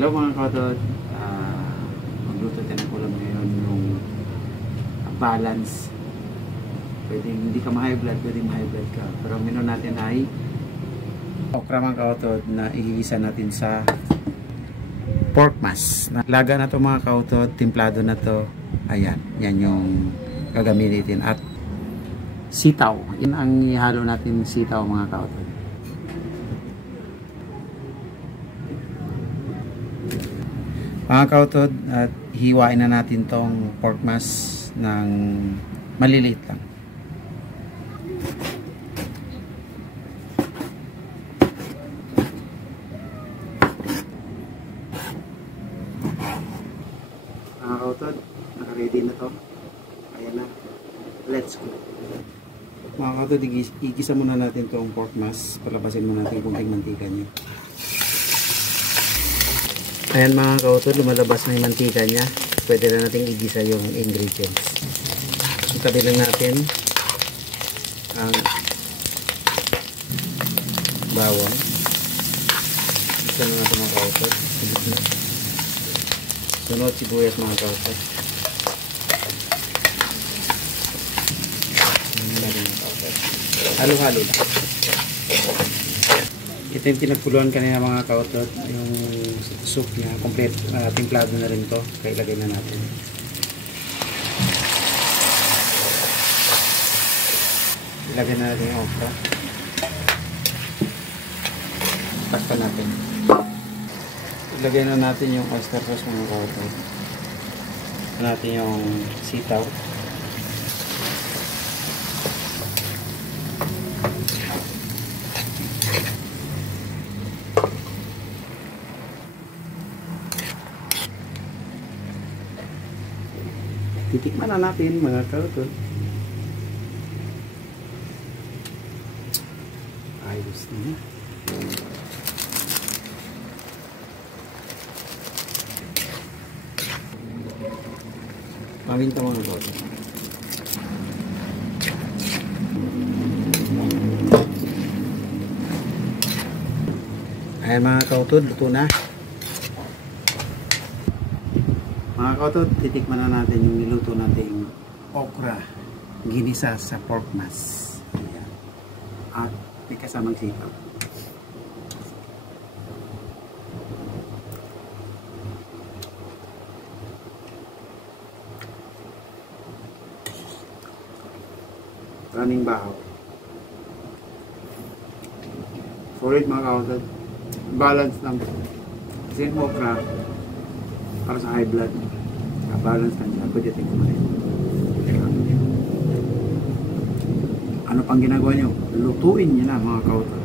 Hello mga kautod, magluto tayo ng ulam ngayon yung balance. Pwedeng hindi ka ma-high blood, pwedeng ma-high blood ka. Pero ang menu natin ay okra mga kautod na igigisa natin sa pork mash. Laga na to mga kautod, timplado na to. Ayan, yan yung gagamitin. At sitaw, yun ang ihalo natin sitaw mga kautod. Mga kautod, at hiwain na natin tong pork mash ng maliliit lang. Mga kautod, naka-ready na to. Ayan na. Let's go. Mga kautod, igisa muna natin tong pork mash. Palabasin muna natin kung ang mantika niya. Ayan mga kautod, lumalabas na yung mantika niya. Pwede na natin igisa yung ingredients. Itabi lang natin ang bawang. Ito na natin mga kautod. Sunod sibuyas mga kautod. Halo-halo lang. Ito yung pinagpuluan kanina mga kautod, yung soup niya, complete, timplado na rin to, kaya ilagay na natin. Ilagay na natin yung okra. Takpan natin. Ilagay na natin yung oyster sauce mga kautod. Ilagay natin yung sitaw. Titikman na natin mga kautod. Ayos na. Paminta mga kautod. Ayan mga kautod, luto na. Mga kautod, titikman na natin yung niluto nating okra ginisa sa pork mash. Ayan. At may kasamang sitaw. Running bahaw. Solid mga kautod. Balance lang. Kasi yung okra para sa high blood. Balance lang siya. Pwede tayo kumain. Ano pang ginagawa nyo? Lutuin nyo na mga kautod.